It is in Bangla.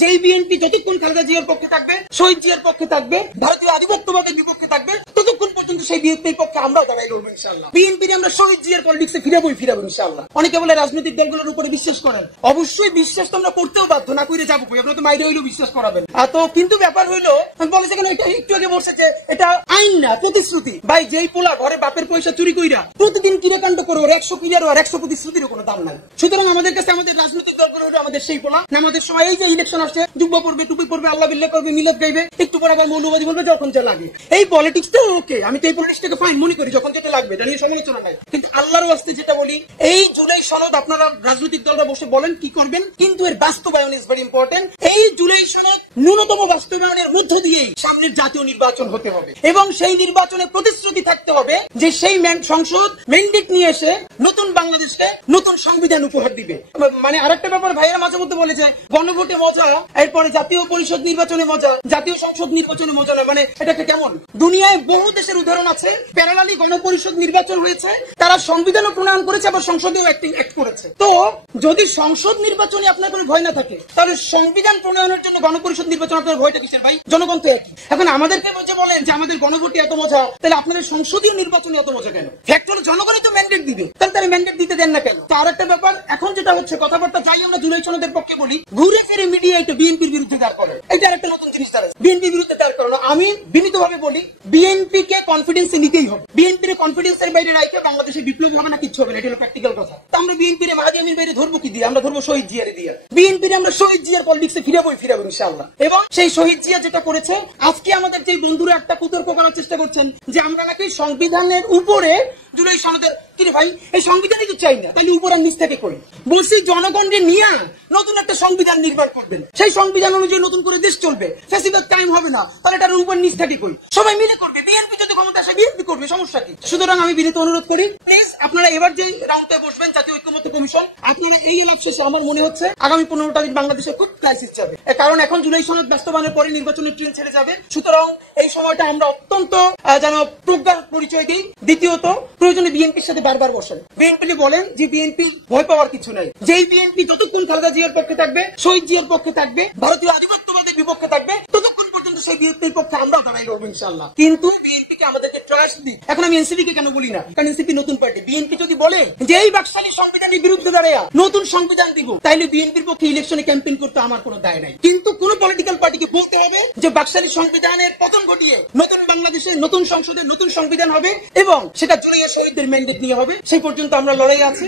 যেই বিএনপি যতক্ষণ খালেদা জিয়ার পক্ষে থাকবে, শহীদ জিয়ার পক্ষে থাকবে, ভারতীয় আধিপত্যবাদের বিপক্ষে থাকবে, ততক্ষণ পর্যন্ত সেই বিএনপির পক্ষে আমরাও দাঁড়াই রইব ইনশাআল্লাহ। বিএনপির আমরা শহীদ জিয়ার পলিটিক্সে ফিরাবো ইনশাআল্লাহ। অনেকে বলে রাজনৈতিক দলগুলোর উপরে বিশ্বাস করেন, অবশ্যই বিশ্বাস তো আমরা করতেও বাধ্য, না করে যাবো কই? আপনারা তো মাইরে হইলেও বিশ্বাস করাবেন। তো কিন্তু ব্যাপার হইলো, বলেছে কেন এটা একটু আগে বলছে যে এটা আইন না, প্রতিশ্রুতি। ভাই, যেই পোলা ঘরে বাপের পয়সা চুরি কইরা প্রতিদিন কিরাকাণ্ড করে ওর 100 কিলার আর 100 প্রতিশ্রুতির কোনো দাম নাই। সুতরাং আমাদের কাছে আমাদের রাজনৈতিক দলগুলো হলো আমাদের সেই পোলা। আমাদের সময় এই যে ইলেকশন আসছে, যুব্ব পড়বে, টুপি পড়বে, আল্লাহ বিল্লাহ করবে, মিলাদ গাইবে, একটু পরে আবার মৌলবাদী বলবে যখন যা লাগে। এই পলিটিক্স তো ওকে, আমি তো এই পলিটিক্সটাকে ফাইন মনে করি, যখন যেটা লাগবে জানিয়ে সমালোচনা নাই। কিন্তু আল্লাহর ওয়াস্তে যেটা বলি, এই জুলাই সনদ আপনারা রাজনৈতিক দলরা বসে বলেন কি করবেন, কিন্তু এর বাস্তবায়ন ইজ ভেরি ইম্পর্টেন্ট। এই জুলাই সনদ ন্যূনতম বাস্তবায়নের মধ্য দিয়েই সামনের জাতীয় নির্বাচন হতে হবে এবং সেই নির্বাচনে প্রতিশ্রুতি থাকতে হবে যে সেই সংসদ ম্যান্ডেট নিয়ে এসে নতুন বাংলাদেশকে নতুন সংবিধান উপহার দিবে। মানে আরেকটা ব্যাপার ভাইয়েরা মাঝে মধ্যে বলে যায় গণভোটে মজা, এরপরে জাতীয় পরিষদ নির্বাচনে মজা, জাতীয় সংসদ নির্বাচনে মজা না। মানে এটাকে কেমন? দুনিয়ায় বহু দেশের উদাহরণ আছে, প্যারালালি গণপরিষদ নির্বাচন হয়েছে, তারা সংবিধানও প্রণয়ন করেছে, আবার সংসদেও অ্যাক্ট করেছে। তো যদি সংসদ নির্বাচনে আপনার কোনো ভয় না থাকে, তাহলে সংবিধান প্রণয়নের জন্য গণপরিষদ নির্বাচন আপনার ভয়টা কিসের ভাই? জনগণ তো একই। এখন আমাদেরকে বলেন যে আমাদের গণভোটে এত মজা, তাহলে আপনাদের সংসদীয় নির্বাচনে এত মজা কেন? ফ্যাক্ট হলো জনগণই তো ম্যান্ডেট দিবে, তাহলে তারা ম্যান্ডেট দিতে দেন না কেন? তো আরেকটা ব্যাপার, এখন যেটা হচ্ছে কথাবার্তা যাই আমরা জুলাই সনদের পক্ষে বলি, ঘুরে ফিরে মিডিয়া এটা বিএনপির বিরুদ্ধে দাঁড় করে। এটা আরেকটা নতুন জিনিস দাঁড়ায়, বিএনপির বিরুদ্ধে দাঁড় করানো। আমি বিনীতভাবে বলি, বিএনপি কে কনফিডেন্সে নিতেই হবে। বিএনপির কনফিডেন্সের বাইরে রাখে বাংলাদেশে বিপ্লব হবে না, কিচ্ছু হবে না, এটা হলো প্র্যাকটিক্যাল কথা। তো আমরা বিএনপির মাহাদি আমির বাইরে ধরবো কি দিয়ে? আমরা ধরবো শহীদ জিয়ারে দিয়ে। বিএনপির আমরা শহীদ জিয়ার পলিটিক্সে ফিরাবো ইনশাআল্লাহ। এবং সেই শহীদ জিয়া যেটা করেছে, আজকে আমাদের যে বন্ধুরা একটা কুতর্ক করার চেষ্টা করছেন যে আমরা নাকি সংবিধানের উপরে জুলাই সনদের, কিরে ভাই এই সংবিধানই তো চাই না, তাহলে উপর আর নিচ থেকে করি। বলছি জনগণকে নিয়ে নতুন একটা সংবিধান নির্মাণ করবেন, সেই সংবিধান অনুযায়ী নতুন করে দেশ চলবে, ফ্যাসিবাদ টাইম হবে না, তাহলে এটার উপর নিচ থেকে করি, সবাই মিলে করবে। বিএনপি যদি ক্ষমতা আসে বিএনপি করবে, সমস্যা কি? সুতরাং আমি বিনীত অনুরোধ করি, প্লিজ আপনারা এবার যে রাউন্ডে বসবেন জাতীয় ঐক্যমত্য কমিশন, আপনারা এই এলাকা শেষে আমার মনে হচ্ছে আগামী 15টা দিন বাংলাদেশে খুব ক্রাইসিস যাবে, কারণ এখন জুলাই সনদ বাস্তবায়নের পরে নির্বাচনের ট্রেন ছেড়ে যাবে। সুতরাং এই সময়টা আমরা অত্যন্ত যেন প্রজ্ঞার পরিচয় দিই। দ্বিতীয়ত, প্রয়োজনে বিএনপির সাথে বারবার বসেন, বিএনপিকে বলেন যে বিএনপি ভয় পাওয়ার কিছু নাই। যেই বিএনপি যতক্ষণ খালেদা জিয়ার পক্ষে থাকবে, শহীদ জিয়ার পক্ষে থাকবে, ভারতীয় আধিপত্যবাদের বিপক্ষে থাকবে, ততক্ষণ পর্যন্ত সেই বিএনপির পক্ষে আমরা দাঁড়াই রইব ইনশাআল্লাহ। কিন্তু বিএনপিকে আমাদেরকে ট্রাস্ট দিই। এখন আমি এনসিপি কে কেন বলি না, কারণ এনসিপি নতুন পার্টি। বিএনপি যদি বলে যে এই বাকশালী সংবিধানের বিরুদ্ধে দাঁড়ায় নতুন সংবিধান দিব, তাইলে বিএনপির পক্ষে ইলেকশনে ক্যাম্পেইন করতে আমার কোনো দায় নাই। কিন্তু কোন পলিটিক্যাল পার্টিকে বলতে হবে যে বাকশালী সংবিধানের পতন ঘটিয়ে নতুন বাংলাদেশে নতুন সংসদে নতুন সংবিধান হবে এবং সেটা জুলাইয়ের শহীদদের ম্যান্ডেট নিয়ে হবে। সেই পর্যন্ত আমরা লড়াই আছি।